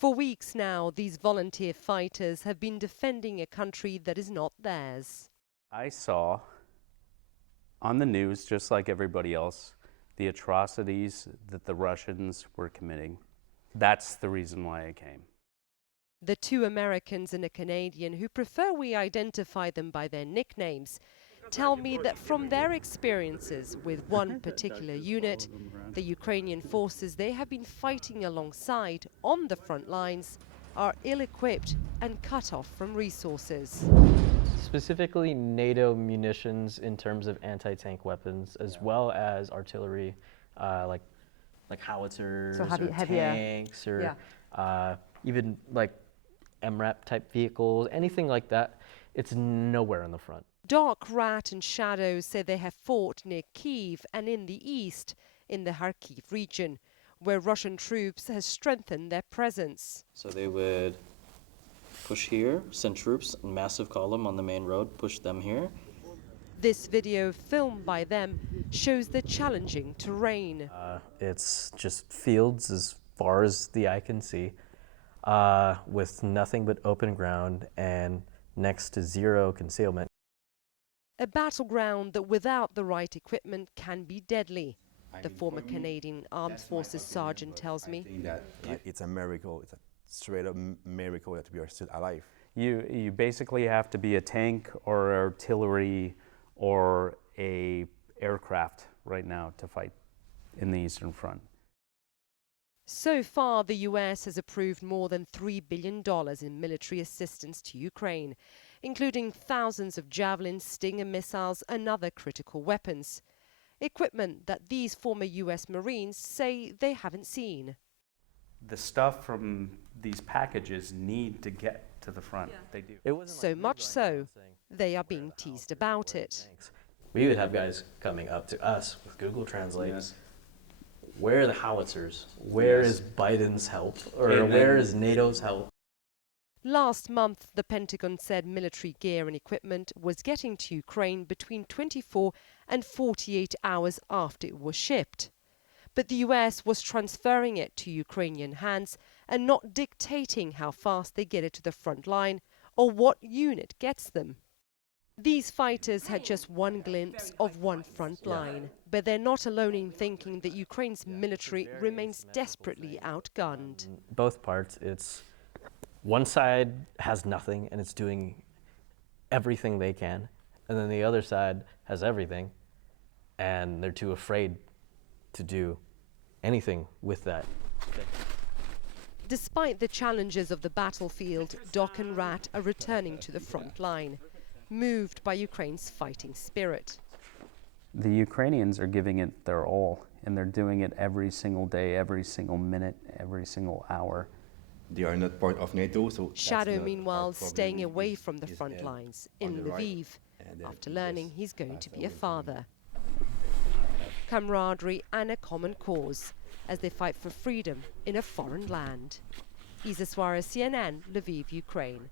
For weeks now, these volunteer fighters have been defending a country that is not theirs. I saw on the news, just like everybody else, the atrocities that the Russians were committing. That's the reason why I came. The two Americans and a Canadian, who prefer we identify them by their nicknames, tell me that from their experiences with one particular unit, the Ukrainian forces they have been fighting alongside on the front lines are ill-equipped and cut off from resources. Specifically NATO munitions in terms of anti-tank weapons, as well as artillery, like howitzers, So or heavier. tanks, or even like MRAP type vehicles, anything like that. It's nowhere in the front. Dark Rat and Shadow say they have fought near Kyiv and in the east, in the Kharkiv region, where Russian troops have strengthened their presence. So they would push here, send troops in massive column on the main road, push them here. This video, filmed by them, shows the challenging terrain. It's just fields as far as the eye can see, with nothing but open ground and next to zero concealment. A battleground that without the right equipment can be deadly, the former Canadian Armed Forces sergeant tells me. I think that it's a miracle, it's a straight up miracle that we are still alive. You basically have to be a tank or artillery or a aircraft right now to fight in the Eastern Front. So far, the US has approved more than $3 billion in military assistance to Ukraine, including thousands of Javelin, Stinger missiles and other critical weapons. Equipment that these former US Marines say they haven't seen. The stuff from these packages need to get to the front. They do. So much so, they are being teased about it. We would have guys coming up to us with Google Translate. Yes. Where are the howitzers? Where is Biden's help? Or where is NATO's help? Last month, the Pentagon said military gear and equipment was getting to Ukraine between 24 and 48 hours after it was shipped. But the US was transferring it to Ukrainian hands and not dictating how fast they get it to the front line or what unit gets them. These fighters had just one glimpse of one front line, but they're not alone in thinking that Ukraine's military remains desperately outgunned. Both parts, it's one side has nothing and it's doing everything they can, and then the other side has everything and they're too afraid to do anything with that. Despite the challenges of the battlefield, Doc and Rat are returning to the front line, moved by Ukraine's fighting spirit. The Ukrainians are giving it their all, and they're doing it every single day, every single minute, every single hour. They are not part of NATO, so Shadow, meanwhile, staying away from the front lines in Lviv, after learning he's going to be a father. Camaraderie and a common cause as they fight for freedom in a foreign land. Isa Suarez, CNN, Lviv, Ukraine.